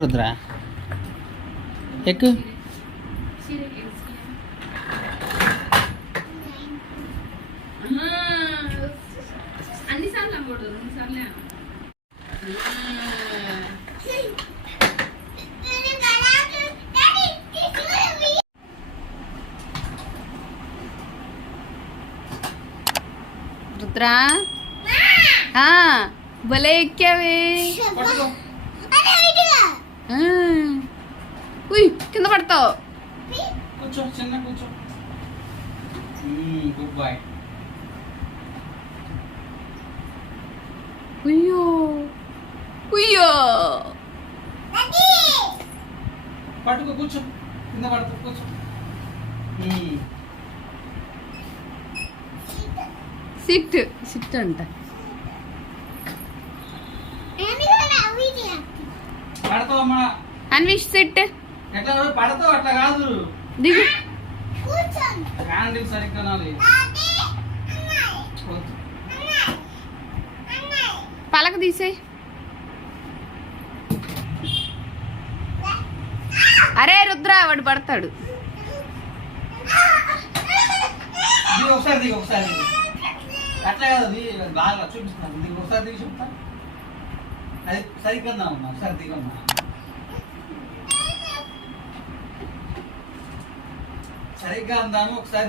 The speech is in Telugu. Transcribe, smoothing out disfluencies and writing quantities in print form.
రుద్రా ఎక్కు. అన్నిసార్లు అమ్మడు 2 సార్లే. రుద్రా భలే ఎక్కావే. ఉయ్ కింద పడతావు. కూర్చో, చిన్న కూర్చో. Good bye. ఉయ్యో ఉయ్యో పట్టుకో, కూర్చో. కింద పడతావు, కూర్చో. సిట్ సిట్ అంట. పడతావమ్మా. అన్విష్ సిట్. ఎట్లా పడతావు? అట్లా కాదు, దిగు. హ్యాండిల్ సరిగ్గా నాలి. పలక తీసే. అరే రుద్ర వాడు పడతాడు. ఒకసారి దిగు, ఒకసారి దిగు. అట్లా కాదు, బాగా చూపిస్తున్నాను. దిగు, ఒకసారి దిగి చెప్తా. అది సరిగ్గా అమ్మా, ఒకసారి దిగమ్మా. సరిగ్గా అందాము, ఒకసారి